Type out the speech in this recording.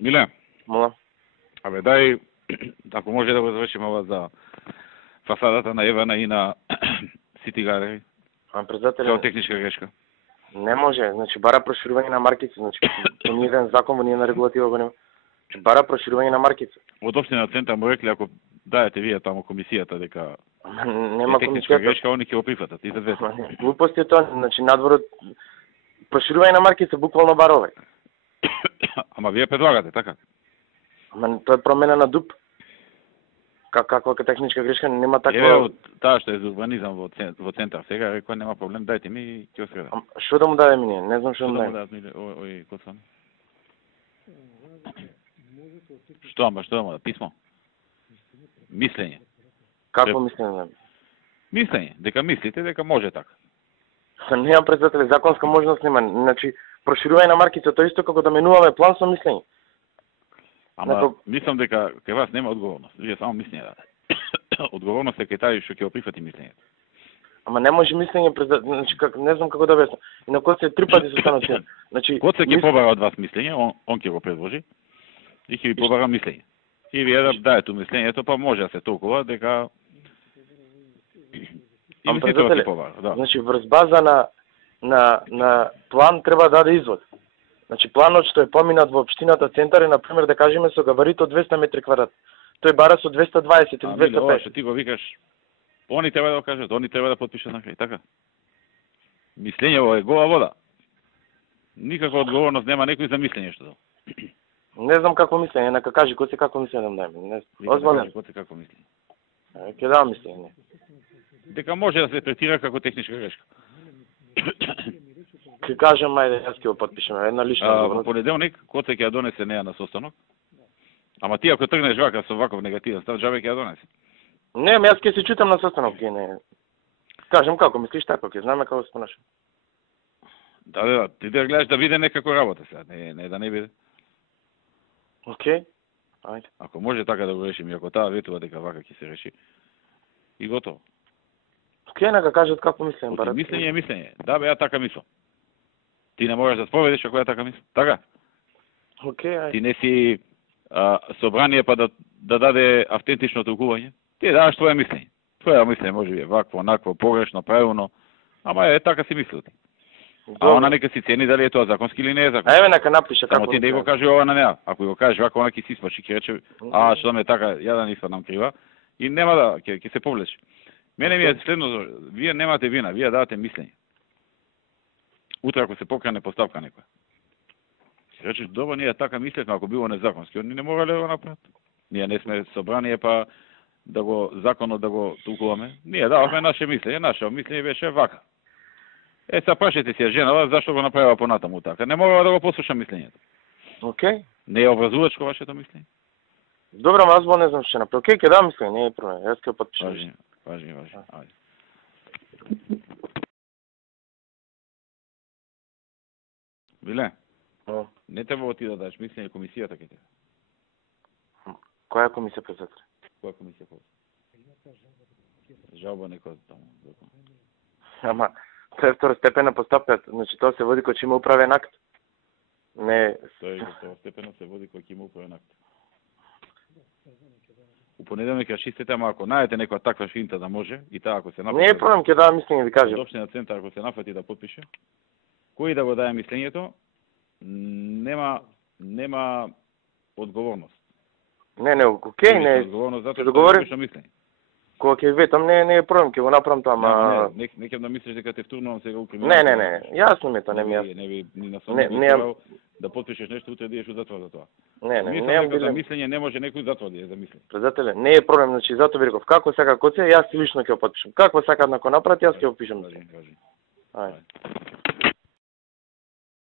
Миле, Мола. абе дај, ако може да го завршиме ова за фасадата на Евана и на Сити Галери, Председателе, као техничка грешка. не може, значи бара проширување на маркици, значи во ниеден закон, во ниедна регулатива го нема. Значи бара проширување на маркици. Од општина Центар му рекли, ако дајете вие таму комисијата дека Нема техничка комисијата. грешка, они ќе го прифатат и за двете. Глупост е тоа, значи надворот проширување на маркици буквално бара овај. Ама вие предлагате, така? Ама тоа е промена на ДУП. Каква техничка грешка нема таква. Еве од таа што е за урбанизам во центар, сега рекоа нема проблем, дајте ми и ќе средам. Што да му дадеме ние? Не знам што да му дадеме. дадат ој коцан? Што ама што да писмо? Мислење. Какво мислење? Мислење, дека мислите дека може така. Нема председателе, законска можност нема. Значи проширување на маркици тоа исто како да менуваме план со мислење. Ама мислам дека кај вас нема одговорност. Вие само мислење дадете. Одговорност е кај тај што ќе го прифати мислењето. Ама не може мислење значи не знам како да објаснам. И на Коце 3 пати се станат тие. Значи Коце ќе побара од вас мислење, он ќе го предложи и ќе ви побара мислење. И вие да даете мислењето, па може да се толкува дека инвеститорот ќе побара, да. Значи врз база на план треба да даде извод. Значи планот што е поминат во општината Центар е на пример да кажеме со габарит од 200 метри квадрат. Тој бара со 220 или 250. Ова што ти го викаш, они треба да го кажат, они треба да потпишат на крај, така? Мислење е гола вода. Никаква одговорност нема некој за мислење што. Не знам како мислење, нека кажи Коце како мислење да му дајме. Озвален. Коце како мислење. Ќе дам мислење. Дека може да се третира како техничка грешка. Ќе кажам, ајде, јас ќе го потпишеме, една лична Во понеделник Коце ќе ја донесе неа на состанок. Ама ти ако тргнеш вака со ваков негативен став, џабе ќе ја донесе. Не, јас ќе се читам на состанок, ќе не. Кажам како мислиш така, ќе знаме како се понашам. Да, ти да гледаш да биде некако работа сега, не да не биде. Океј. Ајде. Ако може така да го решиме, ако таа ветува дека вака ќе се реши. И готово. Океј, нека кажат како мислење, барат. Мислење е мислење. Да, бе, ја така мислам. Ти не можеш да споведиш ако ја така мислам. Така? Океј, ајде. Ти не си собрание па да даде автентично толкување. Ти даваш твое мислење. Твое мислење може би е вакво, онакво, погрешно, правилно, ама е така си мислил ти. А она нека си цени дали е тоа законски или не е законски. Еве нека напише како. Само ти да го каже ова на неа. Ако го кажеш вака, она ќе си испачи, ќе рече, што ме така, ја да не нам крива и нема да ќе се повлече. Мене ми е следното, вие немате вина, вие давате мислење. Утре ако се покане поставка некоја. Ќе речеш, добро, ние така мислевме, ако било незаконски, они не морале да го направат. Ние не сме собрание па да го законот да го толкуваме. Ние даваме наше мислење, наше мислење беше вака. Сега прашајте си ја женава зашто го направила понатаму така. Не мора да го послуша мислењето. Океј. Не е образувачко вашето мислење? Добро, ама аз не знам што направи. Океј, ќе дам мислење, не е проблем. Јас ќе потпишам. Важи. Ајде. Биле? Не треба ти да дадеш мислење комисијата ке тебе. Која комисија председател? Која комисија повеќе? Жалба некој таму. Ама тоа е второстепена постапка, значи тоа се води кога ќе има управен акт. Не, тоа е второстепено се води кога ќе има управен акт. У понеделник ја чистите, ама ако најдете некоја таква финта да може и таа ако се нафати. Не е проблем, ќе дадам мислење ви кажам. Општина Центар ако се нафати да потпише, кој да го даде мислењето, нема одговорност. Не, океј, не. Одговорност затоа што е мислење. Кога ќе ветам, не е проблем, ќе го направам тоа, ама не ќе да мислиш дека те втурнувам сега укривам. Не, јасно ми е тоа, не ми јасно. Не би ни на самото да потпишеш нешто утре да идеш у затвор за тоа. Не, за мислење не може некој затвор да замисли. Председателе, не е проблем, значи затоа ви реков, како сака Коце, јас лично ќе го потпишам. Како сакат нако направат, јас ќе го пишам. Важи. Ајде.